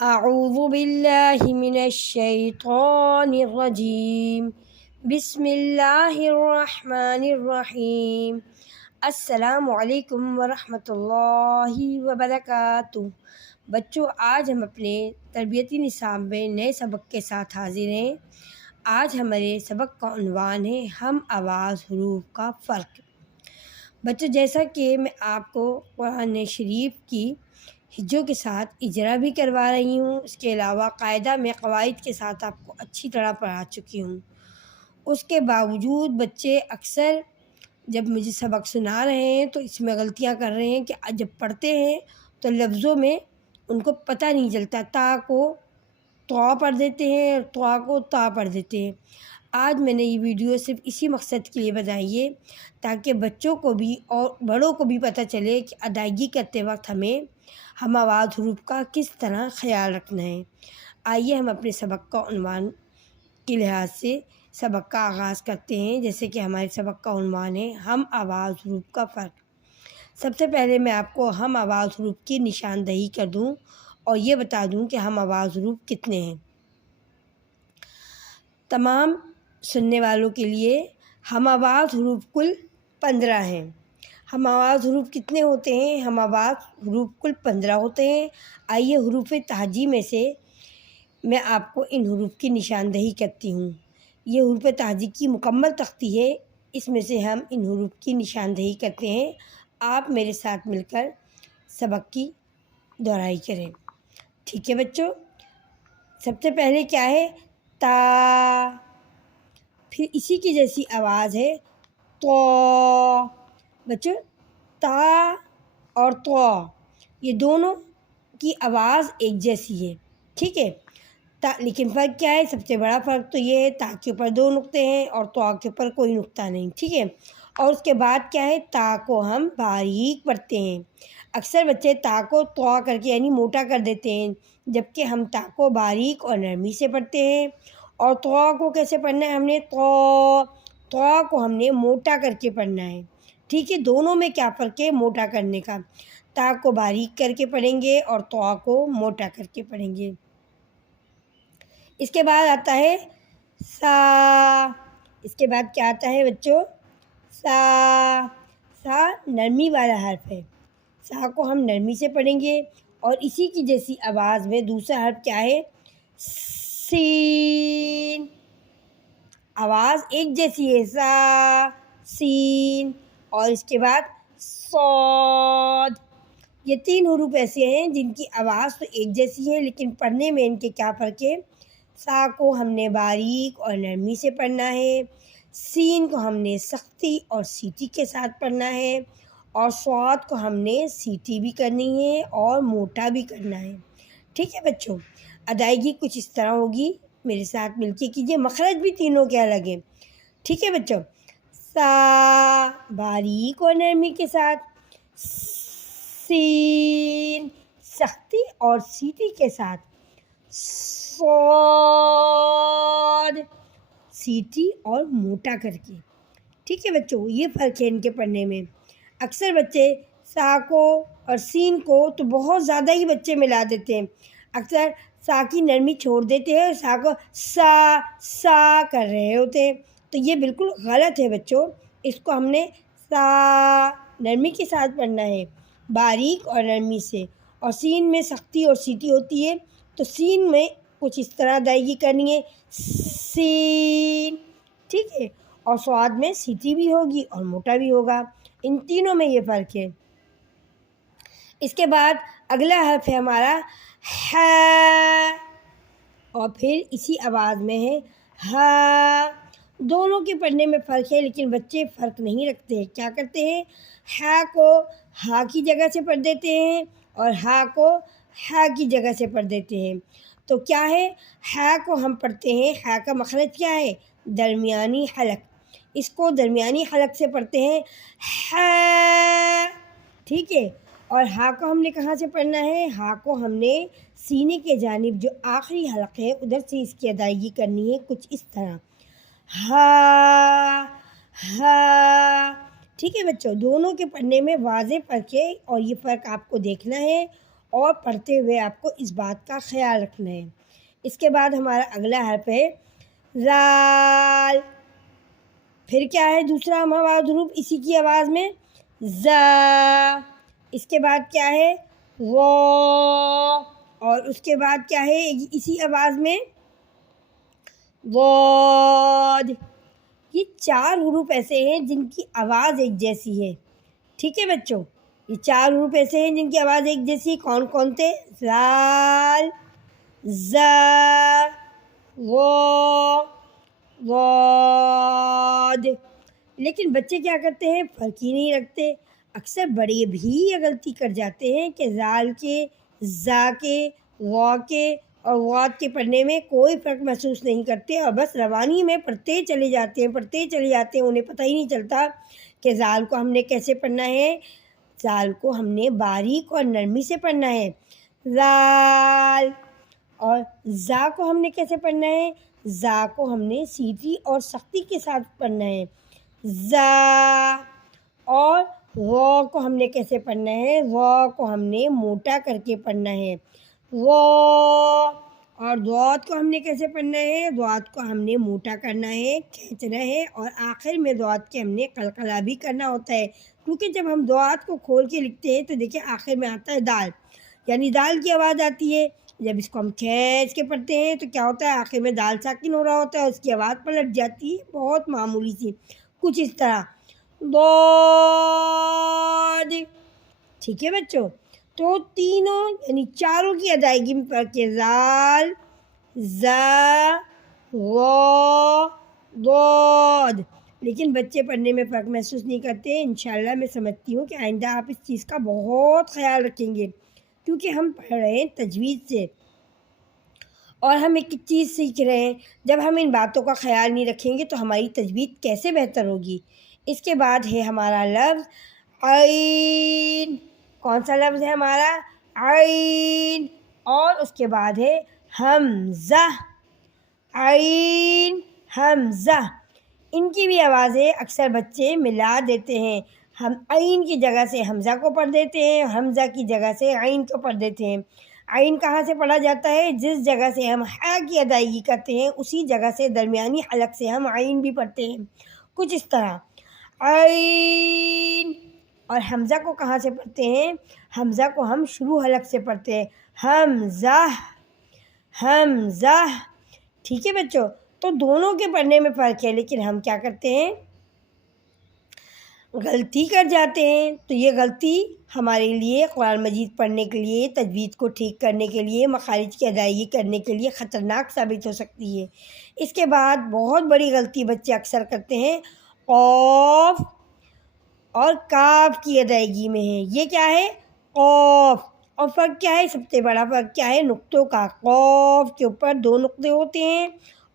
اعوذ باللہ من الشیطان الرجیم بسم اللہ الرحمن الرحیم السلام علیکم ورحمۃ اللہ وبرکاتہ۔ بچوں، آج ہم اپنے تربیتی نصاب میں نئے سبق کے ساتھ حاضر ہیں۔ آج ہمارے سبق کا عنوان ہے ہم آواز حروف کا فرق۔ بچوں، جیسا کہ میں آپ کو قرآن شریف کی ہجوں کے ساتھ اجرا بھی کروا رہی ہوں، اس کے علاوہ قاعدہ میں قواعد کے ساتھ آپ کو اچھی طرح پڑھا چکی ہوں، اس کے باوجود بچے اکثر جب مجھے سبق سنا رہے ہیں تو اس میں غلطیاں کر رہے ہیں کہ جب پڑھتے ہیں تو لفظوں میں ان کو پتہ نہیں چلتا، تا کو طا پڑھ دیتے ہیں اور طا کو تا پڑھ دیتے ہیں۔ آج میں نے یہ ویڈیو صرف اسی مقصد کے لیے بنائی ہے تاکہ بچوں کو بھی اور بڑوں کو بھی پتہ چلے کہ ادائیگی کرتے وقت ہمیں ہم آواز حروف کا کس طرح خیال رکھنا ہے۔ آئیے ہم اپنے سبق کا عنوان کے لحاظ سے سبق کا آغاز کرتے ہیں، جیسے کہ ہمارے سبق کا عنوان ہے ہم آواز حروف کا فرق۔ سب سے پہلے میں آپ کو ہم آواز حروف کی نشاندہی کر دوں اور یہ بتا دوں کہ ہم آواز حروف کتنے ہیں۔ تمام سننے والوں کے لیے ہم آواز حروف کل 15 ہیں۔ ہم آواز حروف کتنے ہوتے ہیں؟ ہم آواز حروف کل 15 ہوتے ہیں۔ آئیے حروف تہجی میں سے میں آپ کو ان حروف کی نشاندہی کرتی ہوں۔ یہ حروف تہجی کی مکمل تختی ہے، اس میں سے ہم ان حروف کی نشاندہی کرتے ہیں۔ آپ میرے ساتھ مل کر سبق کی دہرائی کریں، ٹھیک ہے بچوں؟ سب سے پہلے کیا ہے؟ تا، پھر اسی کی جیسی آواز ہے تو۔ بچوں، تا اور تو یہ دونوں کی آواز ایک جیسی ہے، ٹھیک ہے؟ لیکن فرق کیا ہے؟ سب سے بڑا فرق تو یہ ہے تا کے اوپر 2 نقطے ہیں اور تو کے اوپر کوئی نقطہ نہیں، ٹھیک ہے؟ اور اس کے بعد کیا ہے؟ تا کو ہم باریک پڑھتے ہیں۔ اکثر بچے تا کو تو کر کے یعنی موٹا کر دیتے ہیں، جبکہ ہم تا کو باریک اور نرمی سے پڑھتے ہیں۔ اور تو کو کیسے پڑھنا ہے؟ ہم نے تو کو ہم نے موٹا کر کے پڑھنا ہے، ٹھیک ہے؟ دونوں میں کیا فرق ہے؟ موٹا کرنے کا۔ تا کو باریک کر کے پڑھیں گے اور تو کو موٹا کر کے پڑھیں گے۔ اس کے بعد آتا ہے سا۔ اس کے بعد کیا آتا ہے بچوں؟ سا۔ سا نرمی والا حرف ہے، سا کو ہم نرمی سے پڑھیں گے۔ اور اسی کی جیسی آواز میں دوسرا حرف کیا ہے؟ سین۔ آواز ایک جیسی ہے، سا سین۔ اور اس کے بعد صاد۔ یہ 3 حروف ایسے ہیں جن کی آواز تو ایک جیسی ہے لیکن پڑھنے میں ان کے کیا فرق ہے؟ سا کو ہم نے باریک اور نرمی سے پڑھنا ہے، سین کو ہم نے سختی اور سیٹی کے ساتھ پڑھنا ہے، اور صاد کو ہم نے سیٹی بھی کرنی ہے اور موٹا بھی کرنا ہے، ٹھیک ہے بچوں؟ ادائیگی کچھ اس طرح ہوگی، میرے ساتھ مل کے کیجیے۔ مخرج بھی تینوں کے الگ ہیں، ٹھیک ہے بچوں؟ سا باریک اور نرمی کے ساتھ، سین سختی اور سیٹی کے ساتھ، صاد سیٹی اور موٹا کر کے، ٹھیک ہے بچوں؟ یہ فرق ہے ان کے پڑھنے میں۔ اکثر بچے سا کو اور سین کو تو بہت زیادہ ہی بچے ملا دیتے ہیں، اکثر سا کی نرمی چھوڑ دیتے ہیں اور سا کو سا کر رہے ہوتے ہیں، تو یہ بالکل غلط ہے بچوں۔ اس کو ہم نے سا نرمی کے ساتھ پڑھنا ہے، باریک اور نرمی سے۔ اور سین میں سختی اور سیٹی ہوتی ہے، تو سین میں کچھ اس طرح ادائیگی کرنی ہے، سین، ٹھیک ہے؟ اور صاد میں سیٹی بھی ہوگی اور موٹا بھی ہوگا، ان تینوں میں یہ فرق ہے۔ اس کے بعد اگلا حرف ہے ہمارا ہا، اور پھر اسی آواز میں ہے ہا۔ دونوں کے پڑھنے میں فرق ہے لیکن بچے فرق نہیں رکھتے، کیا کرتے ہیں؟ ہا کو ہا کی جگہ سے پڑھ دیتے ہیں اور ہا کو ہا کی جگہ سے پڑھ دیتے ہیں۔ تو کیا ہے؟ ہا کو ہم پڑھتے ہیں، ہا کا مخرج کیا ہے؟ درمیانی حلق، اس کو درمیانی حلق سے پڑھتے ہیں ہا، ٹھیک ہے؟ اور ہا کو ہم نے کہاں سے پڑھنا ہے؟ ہا کو ہم نے سینے کے جانب جو آخری حلق ہے ادھر سے اس کی ادائیگی کرنی ہے، کچھ اس طرح ہا ہا، ٹھیک ہے بچوں؟ دونوں کے پڑھنے میں واضح فرق ہے اور یہ فرق آپ کو دیکھنا ہے اور پڑھتے ہوئے آپ کو اس بات کا خیال رکھنا ہے۔ اس کے بعد ہمارا اگلا حرف ہے زال۔ پھر کیا ہے دوسرا ہمارا حروف اسی کی آواز میں؟ زا۔ اس کے بعد کیا ہے؟ وہ۔ اور اس کے بعد کیا ہے اسی آواز میں؟ ضاد۔ یہ 4 حروف ایسے ہیں جن کی آواز ایک جیسی ہے، ٹھیک ہے بچوں؟ یہ 4 حروف ایسے ہیں جن کی آواز ایک جیسی، کون کون تھے؟ زال، زا، وہ، ضاد۔ لیکن بچے کیا کرتے ہیں؟ فرق ہی نہیں رکھتے۔ اکثر بڑے بھی یہ غلطی کر جاتے ہیں کہ زال کے، زا کے، وا کے اور واد کے پڑھنے میں کوئی فرق محسوس نہیں کرتے اور بس روانی میں پڑھتے چلے جاتے ہیں، انہیں پتہ ہی نہیں چلتا کہ زال کو ہم نے کیسے پڑھنا ہے۔ زال کو ہم نے باریک اور نرمی سے پڑھنا ہے، زال۔ اور زا کو ہم نے کیسے پڑھنا ہے؟ زا کو ہم نے سیدھی اور سختی کے ساتھ پڑھنا ہے، زا۔ اور وہ کو ہم نے کیسے پڑھنا ہے؟ وہ کو ہم نے موٹا کر کے پڑھنا ہے، وہ۔ اور ضاد کو ہم نے کیسے پڑھنا ہے؟ ضاد کو ہم نے موٹا کرنا ہے، کھینچنا ہے اور آخر میں ضاد کے ہم نے قلقلہ بھی کرنا ہوتا ہے، کیونکہ جب ہم ضاد کو کھول کے لکھتے ہیں تو دیکھیں آخر میں آتا ہے دال، یعنی دال کی آواز آتی ہے۔ جب اس کو ہم کھینچ کے پڑھتے ہیں تو کیا ہوتا ہے؟ آخر میں دال ساکن ہو رہا ہوتا ہے، اس کی آواز پلٹ جاتی ہے، بہت معمولی سی، کچھ اس طرح ضاد، ٹھیک ہے بچوں؟ تو تینوں یعنی 4 کی ادائیگی میں فرق ہے، زال، زا، وا، ضاد۔ لیکن بچے پڑھنے میں فرق محسوس نہیں کرتے۔ انشاءاللہ میں سمجھتی ہوں کہ آئندہ آپ اس چیز کا بہت خیال رکھیں گے، کیونکہ ہم پڑھ رہے ہیں تجوید سے اور ہم ایک چیز سیکھ رہے ہیں۔ جب ہم ان باتوں کا خیال نہیں رکھیں گے تو ہماری تجوید کیسے بہتر ہوگی؟ اس کے بعد ہے ہمارا لفظ عین۔ کون سا لفظ ہے ہمارا؟ عین۔ اور اس کے بعد ہے حمزہ، عین، حمزہ۔ ان کی بھی آوازیں اکثر بچے ملا دیتے ہیں، ہم عین کی جگہ سے حمزہ کو پڑھ دیتے ہیں، حمزہ کی جگہ سے عین کو پڑھ دیتے ہیں۔ عین کہاں سے پڑھا جاتا ہے؟ جس جگہ سے ہم ہا کی ادائیگی کرتے ہیں اسی جگہ سے درمیانی حلق سے ہم عین بھی پڑھتے ہیں، کچھ اس طرح عین۔ اور حمزہ کو کہاں سے پڑھتے ہیں؟ حمزہ کو ہم شروع حلق سے پڑھتے ہیں، حمزہ، حمزہ، ٹھیک ہے بچوں؟ تو دونوں کے پڑھنے میں فرق ہے، لیکن ہم کیا کرتے ہیں؟ غلطی کر جاتے ہیں۔ تو یہ غلطی ہمارے لیے قرآن مجید پڑھنے کے لیے، تجوید کو ٹھیک کرنے کے لیے، مخارج کی ادائیگی کرنے کے لیے خطرناک ثابت ہو سکتی ہے۔ اس کے بعد بہت بڑی غلطی بچے اکثر کرتے ہیں، قاف اور کاف کی ادائیگی میں ہے۔ یہ کیا ہے؟ قاف۔ اور فرق کیا ہے؟ سب سے بڑا فرق کیا ہے؟ نقطوں کا۔ قاف کے اوپر 2 نقطے ہوتے ہیں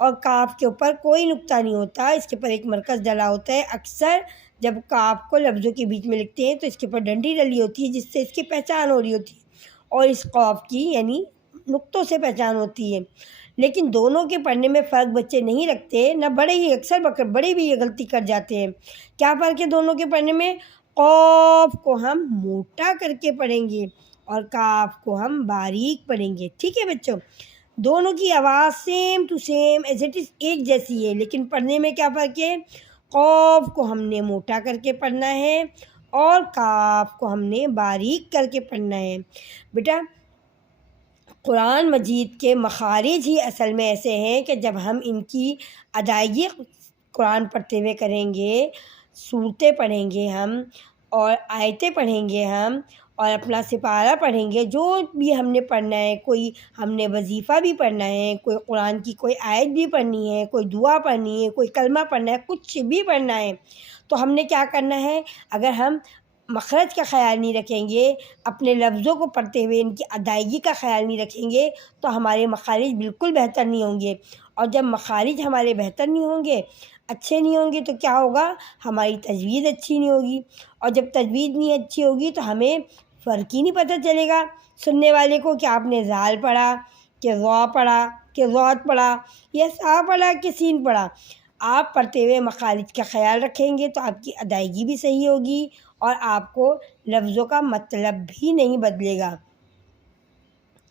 اور کاف کے اوپر کوئی نقطہ نہیں ہوتا، اس کے اوپر ایک مرکز ڈلا ہوتا ہے۔ اکثر جب کاف کو لفظوں کے بیچ میں لکھتے ہیں تو اس کے اوپر ڈنڈی ڈلی ہوتی ہے جس سے اس کی پہچان ہو رہی ہوتی ہے، اور اس قاف کی یعنی نقطوں سے پہچان ہوتی ہے۔ لیکن دونوں کے پڑھنے میں فرق بچے نہیں رکھتے، نہ بڑے ہی، اکثر بڑے بھی یہ غلطی کر جاتے ہیں۔ کیا فرق ہے دونوں کے پڑھنے میں؟ قاف کو ہم موٹا کر کے پڑھیں گے اور کاف کو ہم باریک پڑھیں گے، ٹھیک ہے بچوں؟ دونوں کی آواز same to same as it is ایک جیسی ہے، لیکن پڑھنے میں کیا فرق ہے؟ قاف کو ہم نے موٹا کر کے پڑھنا ہے اور کاف کو ہم نے باریک کر کے پڑھنا ہے۔ بیٹا قرآن مجید کے مخارج ہی اصل میں ایسے ہیں کہ جب ہم ان کی ادائیگی قرآن پڑھتے ہوئے کریں گے، سورتیں پڑھیں گے ہم اور آیتیں پڑھیں گے ہم اور اپنا سپارہ پڑھیں گے، جو بھی ہم نے پڑھنا ہے، کوئی ہم نے وظیفہ بھی پڑھنا ہے، کوئی قرآن کی کوئی آیت بھی پڑھنی ہے، کوئی دعا پڑھنی ہے، کوئی کلمہ پڑھنا ہے، کچھ بھی پڑھنا ہے، تو ہم نے کیا کرنا ہے؟ اگر ہم مخرج کا خیال نہیں رکھیں گے، اپنے لفظوں کو پڑھتے ہوئے ان کی ادائیگی کا خیال نہیں رکھیں گے تو ہمارے مخارج بالکل بہتر نہیں ہوں گے، اور جب مخارج ہمارے بہتر نہیں ہوں گے، اچھے نہیں ہوں گے، تو کیا ہوگا؟ ہماری تجوید اچھی نہیں ہوگی، اور جب تجوید نہیں اچھی ہوگی تو ہمیں فرق ہی نہیں پتہ چلے گا سننے والے کو کہ آپ نے زال پڑھا کہ ضا پڑھا کہ ضاد پڑھا یا سا پڑھا کہ سین پڑھا۔ آپ پڑھتے ہوئے مخارج کا خیال رکھیں گے تو آپ کی ادائیگی بھی صحیح ہوگی اور آپ کو لفظوں کا مطلب بھی نہیں بدلے گا۔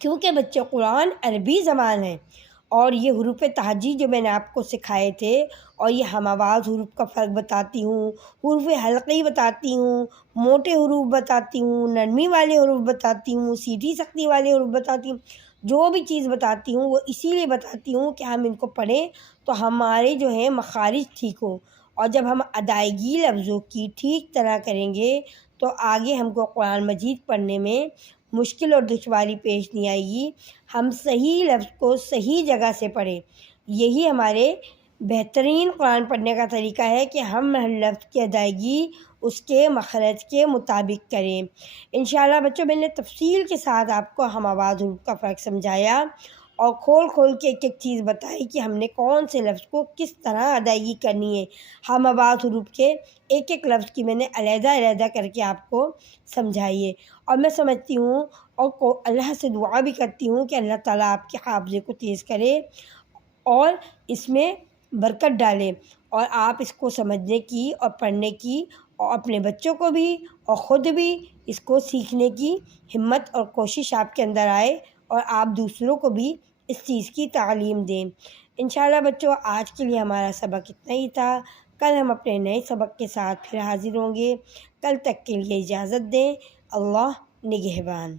کیونکہ بچے قرآن عربی زبان ہے، اور یہ حروف تہجی جو میں نے آپ کو سکھائے تھے، اور یہ ہم آواز حروف کا فرق بتاتی ہوں، حروف حلقی بتاتی ہوں، موٹے حروف بتاتی ہوں، نرمی والے حروف بتاتی ہوں، سیدھی سختی والے حروف بتاتی ہوں، جو بھی چیز بتاتی ہوں وہ اسی لیے بتاتی ہوں کہ ہم ان کو پڑھیں تو ہمارے جو ہے مخارج ٹھیک ہوں، اور جب ہم ادائیگی لفظوں کی ٹھیک طرح کریں گے تو آگے ہم کو قرآن مجید پڑھنے میں مشکل اور دشواری پیش نہیں آئے گی۔ ہم صحیح لفظ کو صحیح جگہ سے پڑھیں، یہی ہمارے بہترین قرآن پڑھنے کا طریقہ ہے کہ ہم ہر لفظ کی ادائیگی اس کے مخرج کے مطابق کریں۔ انشاءاللہ بچوں میں نے تفصیل کے ساتھ آپ کو ہم آواز حروف کا فرق سمجھایا، اور کھول کھول کے ایک ایک چیز بتائی کہ ہم نے کون سے لفظ کو کس طرح ادائیگی کرنی ہے۔ ہم آواز حروف کے ایک ایک لفظ کی میں نے علیحدہ علیحدہ کر کے آپ کو سمجھائی ہے، اور میں سمجھتی ہوں اور اللہ سے دعا بھی کرتی ہوں کہ اللہ تعالیٰ آپ کے حافظے کو تیز کرے اور اس میں برکت ڈالے، اور آپ اس کو سمجھنے کی اور پڑھنے کی اور اپنے بچوں کو بھی اور خود بھی اس کو سیکھنے کی ہمت اور کوشش آپ کے اندر آئے، اور آپ دوسروں کو بھی اس چیز کی تعلیم دیں۔ انشاءاللہ بچوں آج کے لیے ہمارا سبق اتنا ہی تھا، کل ہم اپنے نئے سبق کے ساتھ پھر حاضر ہوں گے۔ کل تک کے لیے اجازت دیں، اللہ نگہبان۔